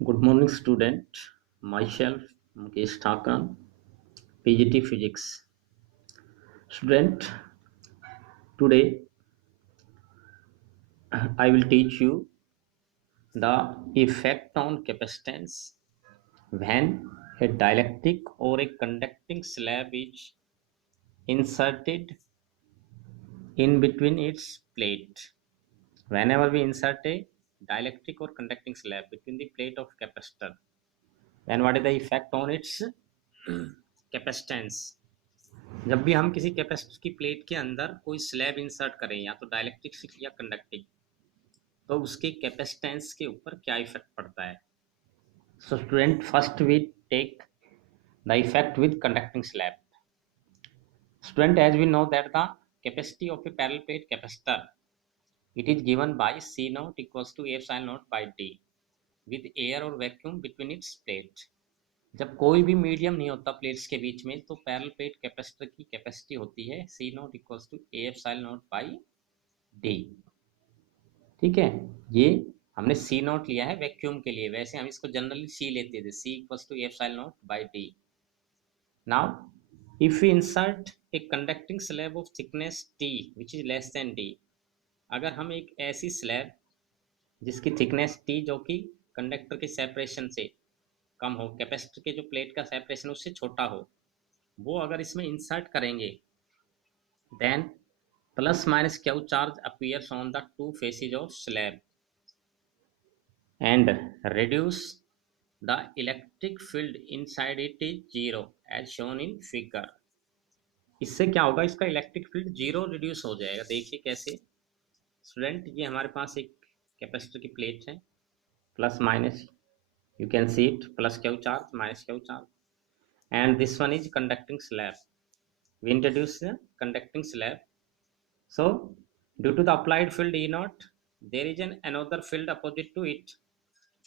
Good morning, student. Myself, Mukesh Thakan, PGT Physics. Student, today I will teach you the effect on capacitance when a dielectric or a conducting slab is inserted in between its plate. Whenever we insert a dielectric or conducting slab between the plate of capacitor, then what is the effect on its capacitance? जब भी हम किसी capacitor की plate के अंदर कोई slab insert करें या तो डाइलेक्ट्रिक या कंडक्टिंग, तो उसके कैपेसिटेंस के ऊपर क्या इफेक्ट पड़ता है. So student, first we take the effect with conducting slab. Student, as we know that the capacity of a parallel plate capacitor, it is given by C naught equals to epsilon naught by D with air or vacuum between its plate. जब कोई भी medium नहीं होता plates के बीच में, तो parallel plate capacitor की capacity होती है C naught equals to epsilon naught by D. ठीक है, ये हमने C naught लिया है वैक्यूम के लिए, वैसे हम इसको जनरली C लेते थे, C equals to epsilon naught by D. Now, if we insert a conducting slab of thickness T which is less than D, अगर हम एक ऐसी स्लैब जिसकी थिकनेस टी, जो कि कंडक्टर के सेपरेशन से कम हो, कैपेसिटर के जो प्लेट का सेपरेशन उससे छोटा हो, वो अगर इसमें इंसर्ट करेंगे, then plus minus Q charge appears on the two faces of slab and reduce the electric field inside it is zero as shown in figure. इससे क्या होगा, इसका इलेक्ट्रिक फील्ड जीरो रिड्यूस हो जाएगा. देखिए कैसे. स्टूडेंट, ये हमारे पास एक कैपेसिटर की प्लेट है, plus minus you can see it, plus q charge minus q charge, and this one is conducting slab. We introduce the conducting slab. So due to the applied field E naught, there is an another field opposite to it.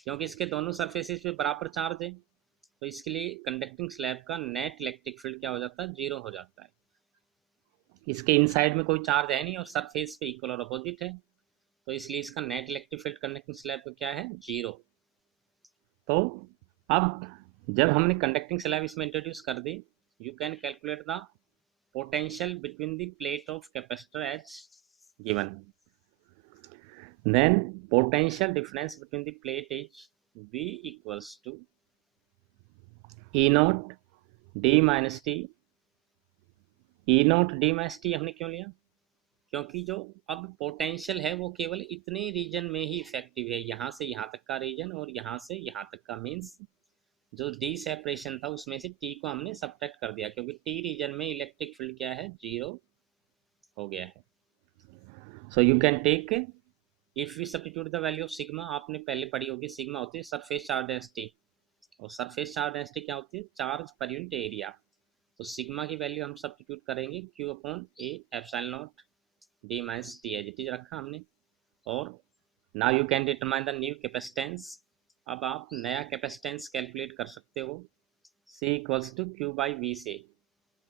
क्योंकि इसके दोनों surfaces पे बराबर charge है, तो इसके लिए conducting slab का नेट इलेक्ट्रिक फील्ड क्या हो जाता है, जीरो हो जाता है. इसके इनसाइड में कोई चार्ज है नहीं और सरफेस पे इक्वल और अपोजिट है, तो इसलिए इसका net electric field conducting slab का क्या है, जीरो. तो अब जब हमने कंडक्टिंग स्लैब इसमें इंट्रोड्यूस कर दी, you can calculate the potential between the plate of capacitor as given. Then potential difference between the plate is V equals to E naught D minus t. E naught D minus t हमने क्यों लिया, क्योंकि जो अब potential है वो केवल इतने रीजन में ही इफेक्टिव है, यहाँ से यहाँ तक का रीजन और यहाँ से यहाँ तक का, मीन्स जो डी सेपरेशन था उसमें से टी को हमने सब्ट्रैक्ट कर दिया, क्योंकि टी रीजन में इलेक्ट्रिक फील्ड क्या है, जीरो हो गया है. So you can take, if we substitute the value of sigma, आपने पहले पढ़ी होगी, सिग्मा होती है सरफेस चार्ज डेंसिटी, और सरफेस चार्ज डेंसिटी क्या होती है, चार्ज पर यूनिट एरिया. तो सिग्मा की वैल्यू हम सब्स्टिट्यूट करेंगे Q upon A epsilon naught D minus T as it is रखा हमने. और now you can determine the new capacitance. अब आप नया कैपेसिटेंस कैलकुलेट कर सकते हो C equals to Q by V से.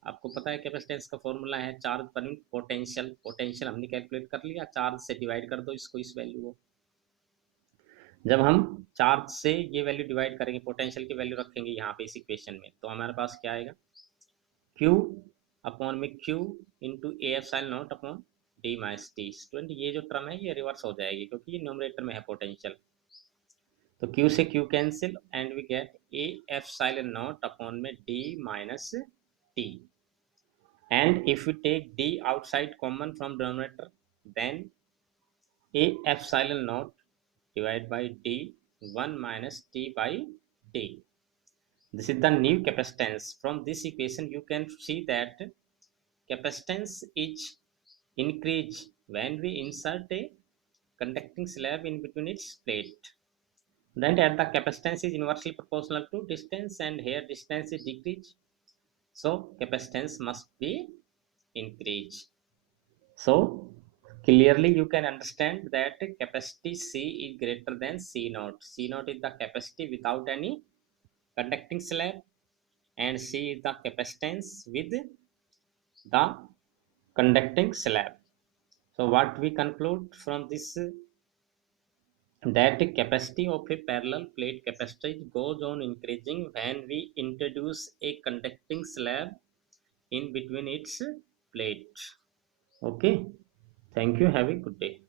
आपको पता है कैपेसिटेंस का फॉर्मूला है charge per unit potential. Potential हमने कैलकुलेट कर लिया, चार्ज से डिवाइड कर दो इसको, इस वैल्यू को. जब हम चार्ज से ये वैल्यू डिवाइड करेंगे, पोटेंशियल की वैल्यू रखेंगे यहाँ पे इस इक्वेशन में, तो हमारे पास क्या आएगा, Q अपॉन में Q इंटू ए epsilon naught upon D minus T. Student, ये जो टर्म है ये रिवर्स हो जाएगी, क्योंकि ये न्यूमरेटर में है पोटेंशियल. तो Q से Q cancel and we get a epsilon naught upon में D minus T. And if we take D outside common from denominator, then A epsilon naught divided by D 1 minus T by D. This is the new capacitance. From this equation you can see that capacitance is increased when we insert a conducting slab in between its plate. Then at the capacitance is inversely proportional to distance, and here distance is decreased, so capacitance must be increased. So clearly you can understand that capacity C is greater than C naught. C naught is the capacity without any conducting slab, and C is the capacitance with the conducting slab. So what we conclude from this that the capacity of a parallel plate capacitor goes on increasing when we introduce a conducting slab in between its plates. Okay, thank you, have a good day.